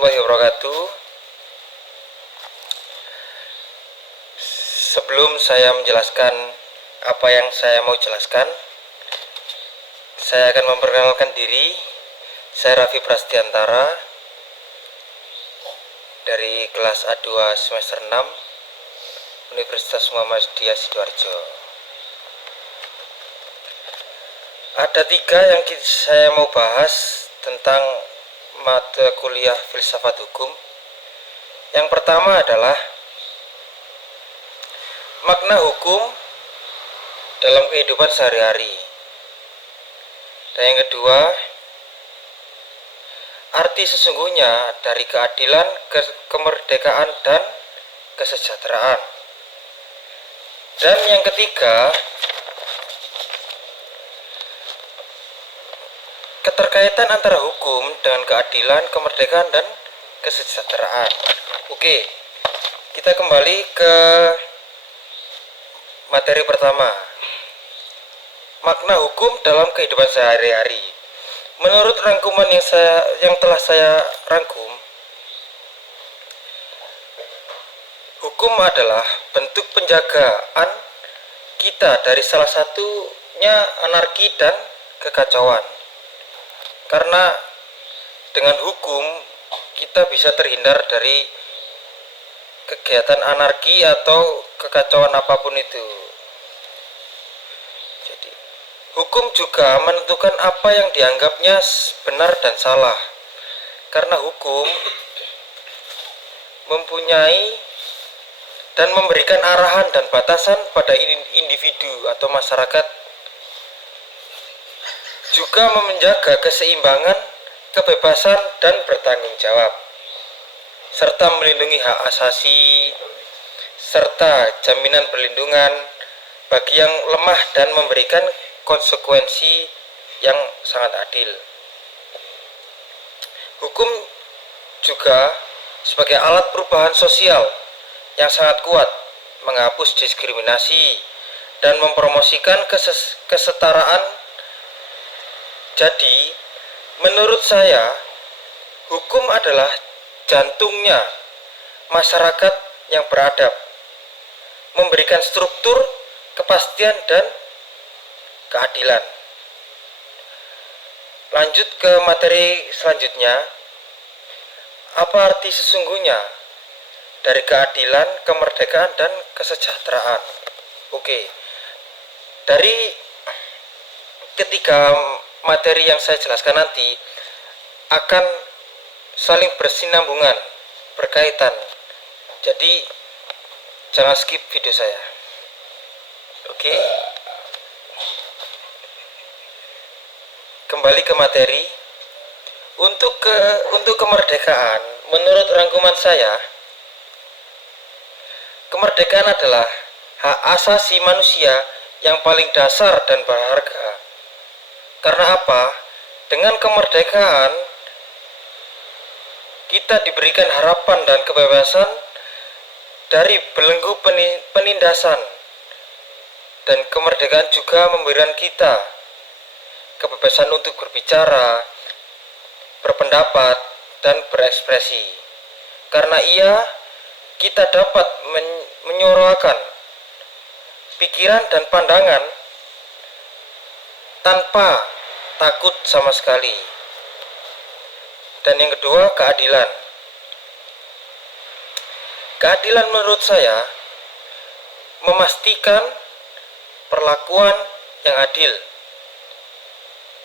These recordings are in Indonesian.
warahmatullahi wabarakatuh. Sebelum saya menjelaskan apa yang saya mau jelaskan, saya akan memperkenalkan diri. Saya Raffi Prastiantara dari kelas A2 semester 6 Universitas Muhammadiyah Sidoarjo. Ada 3 yang saya mau bahas tentang mata kuliah filsafat hukum. Yang pertama adalah makna hukum dalam kehidupan sehari-hari. Dan yang kedua, arti sesungguhnya dari keadilan, kemerdekaan, dan kesejahteraan. Dan yang ketiga, keterkaitan antara hukum dengan keadilan, kemerdekaan, dan kesejahteraan. Oke, kita kembali ke materi pertama. Makna hukum dalam kehidupan sehari-hari. Menurut rangkuman yang telah saya rangkum, hukum adalah bentuk penjagaan kita dari salah satunya anarki dan kekacauan. Karena dengan hukum kita bisa terhindar dari kegiatan anarki atau kekacauan apapun itu. Jadi, hukum juga menentukan apa yang dianggapnya benar dan salah. Karena hukum mempunyai dan memberikan arahan dan batasan pada individu atau masyarakat, juga menjaga keseimbangan, kebebasan, dan bertanggung jawab, serta melindungi hak asasi, serta jaminan perlindungan bagi yang lemah dan memberikan konsekuensi yang sangat adil. Hukum juga sebagai alat perubahan sosial yang sangat kuat, menghapus diskriminasi dan mempromosikan kesetaraan. Jadi, menurut saya, hukum adalah jantungnya masyarakat yang beradab, memberikan struktur, kepastian, dan keadilan. Lanjut ke materi selanjutnya. Apa arti sesungguhnya dari keadilan, kemerdekaan, dan kesejahteraan? Oke, dari ketiga materi yang saya jelaskan nanti akan saling bersinambungan, berkaitan. Jadi jangan skip video saya. Oke. Kembali ke materi. Untuk kemerdekaan, menurut rangkuman saya, kemerdekaan adalah hak asasi manusia yang paling dasar dan berharga. Karena apa? Dengan kemerdekaan kita diberikan harapan dan kebebasan dari belenggu penindasan, dan kemerdekaan juga memberikan kita kebebasan untuk berbicara, berpendapat, dan berekspresi. Karena kita dapat menyuarakan pikiran dan pandangan tanpa takut sama sekali. Dan yang kedua, keadilan. Keadilan menurut saya memastikan perlakuan yang adil.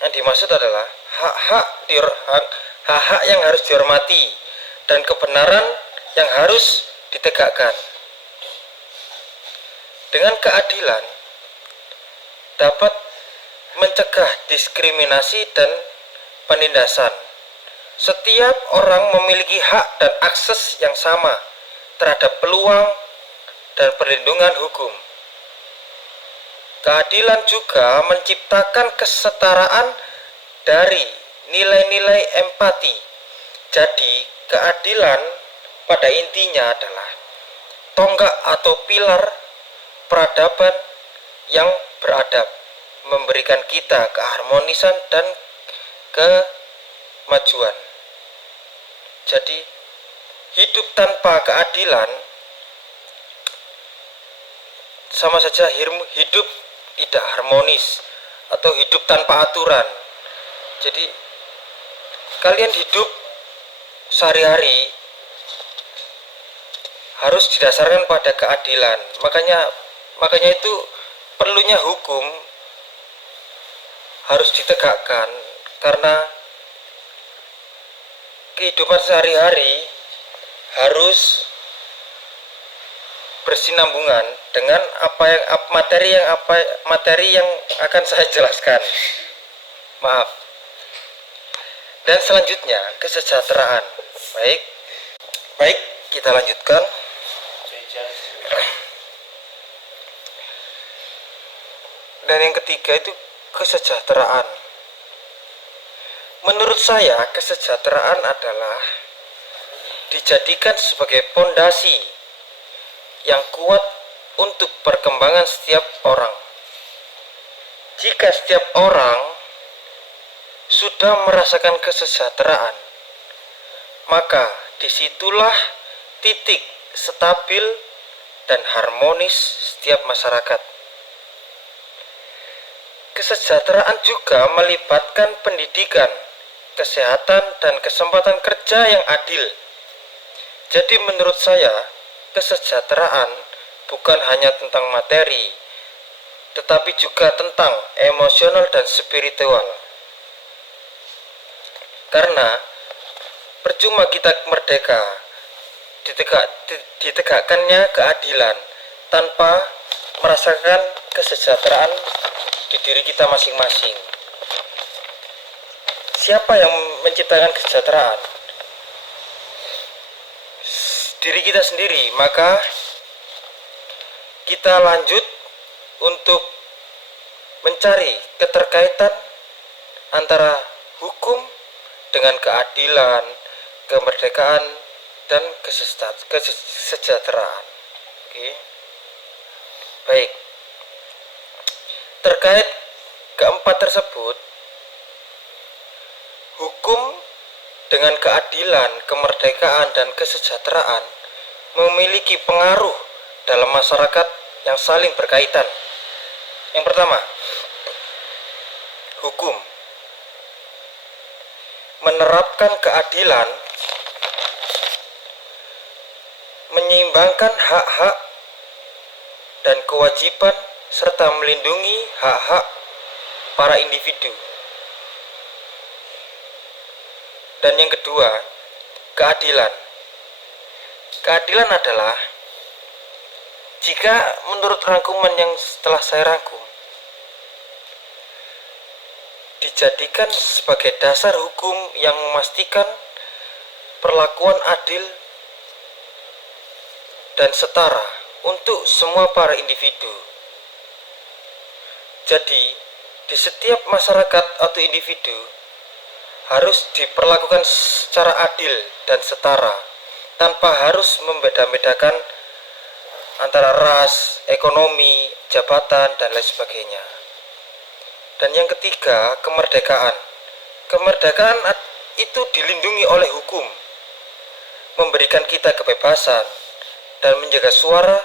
Yang dimaksud adalah hak-hak yang harus dihormati dan kebenaran yang harus ditegakkan. Dengan keadilan dapat mencegah diskriminasi dan penindasan. Setiap orang memiliki hak dan akses yang sama terhadap peluang dan perlindungan hukum. Keadilan juga menciptakan kesetaraan dari nilai-nilai empati. Jadi, keadilan pada intinya adalah tonggak atau pilar peradaban yang beradab, memberikan kita keharmonisan dan kemajuan. Jadi hidup tanpa keadilan sama saja hidup tidak harmonis atau hidup tanpa aturan. Jadi kalian hidup sehari-hari harus didasarkan pada keadilan. Makanya itu perlunya hukum harus ditegakkan, karena kehidupan sehari-hari harus bersinambungan dengan materi yang akan saya jelaskan. Maaf. Dan selanjutnya kesejahteraan. Baik, kita lanjutkan. Dan yang ketiga itu kesejahteraan. Menurut saya kesejahteraan adalah dijadikan sebagai pondasi yang kuat untuk perkembangan setiap orang. Jika setiap orang sudah merasakan kesejahteraan, maka disitulah titik stabil dan harmonis setiap masyarakat. Kesejahteraan juga melibatkan pendidikan, kesehatan, dan kesempatan kerja yang adil. Jadi menurut saya, kesejahteraan bukan hanya tentang materi, tetapi juga tentang emosional dan spiritual. Karena percuma kita merdeka, ditegakkannya keadilan tanpa merasakan kesejahteraan di diri kita masing-masing. Siapa yang menciptakan kesejahteraan? Diri kita sendiri. Maka kita lanjut untuk mencari keterkaitan antara hukum dengan keadilan, kemerdekaan, dan kesejahteraan. Oke. Baik. Terkait keempat tersebut, hukum dengan keadilan, kemerdekaan, dan kesejahteraan memiliki pengaruh dalam masyarakat yang saling berkaitan. Yang pertama, hukum menerapkan keadilan, menyeimbangkan hak-hak dan kewajiban serta melindungi hak-hak para individu. Dan yang kedua, keadilan. Keadilan adalah jika menurut rangkuman yang setelah saya rangkum, dijadikan sebagai dasar hukum yang memastikan perlakuan adil dan setara untuk semua para individu. Jadi, di setiap masyarakat atau individu harus diperlakukan secara adil dan setara, tanpa harus membeda-bedakan antara ras, ekonomi, jabatan, dan lain sebagainya. Dan yang ketiga, kemerdekaan. Kemerdekaan itu dilindungi oleh hukum, memberikan kita kebebasan dan menjaga suara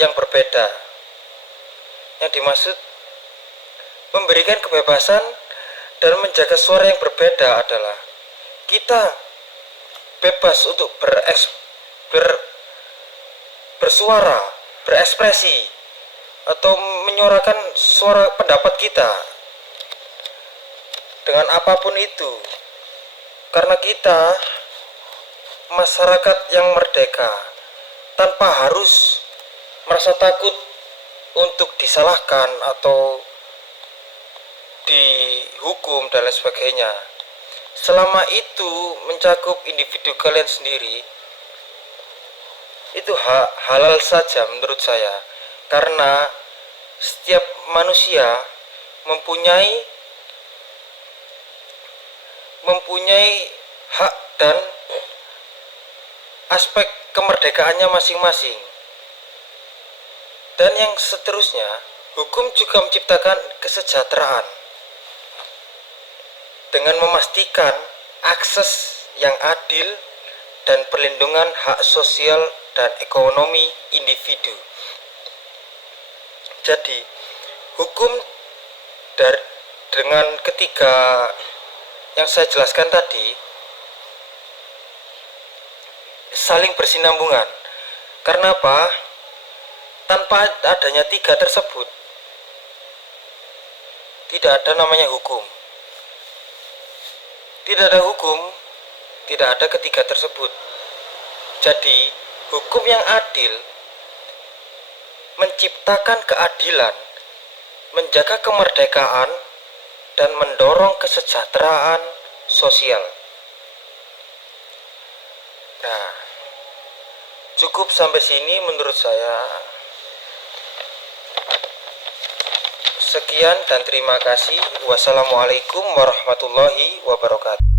yang berbeda. Yang dimaksud memberikan kebebasan dan menjaga suara yang berbeda adalah kita bebas untuk bersuara, berekspresi, atau menyuarakan suara pendapat kita dengan apapun itu. Karena kita masyarakat yang merdeka, tanpa harus merasa takut untuk disalahkan atau dihukum dan lain sebagainya. Selama itu mencakup individu kalian sendiri, itu halal saja menurut saya. Karena setiap manusia mempunyai hak dan aspek kemerdekaannya masing-masing. Dan yang seterusnya, hukum juga menciptakan kesejahteraan dengan memastikan akses yang adil dan perlindungan hak sosial dan ekonomi individu. Jadi, hukum dengan ketiga yang saya jelaskan tadi saling bersinambungan. Karena apa? Tanpa adanya tiga tersebut, tidak ada namanya hukum. Tidak ada hukum, tidak ada ketiga tersebut. Jadi, hukum yang adil menciptakan keadilan, menjaga kemerdekaan, dan mendorong kesejahteraan sosial. Nah, cukup sampai sini menurut saya. Sekian dan terima kasih. Wassalamualaikum warahmatullahi wabarakatuh.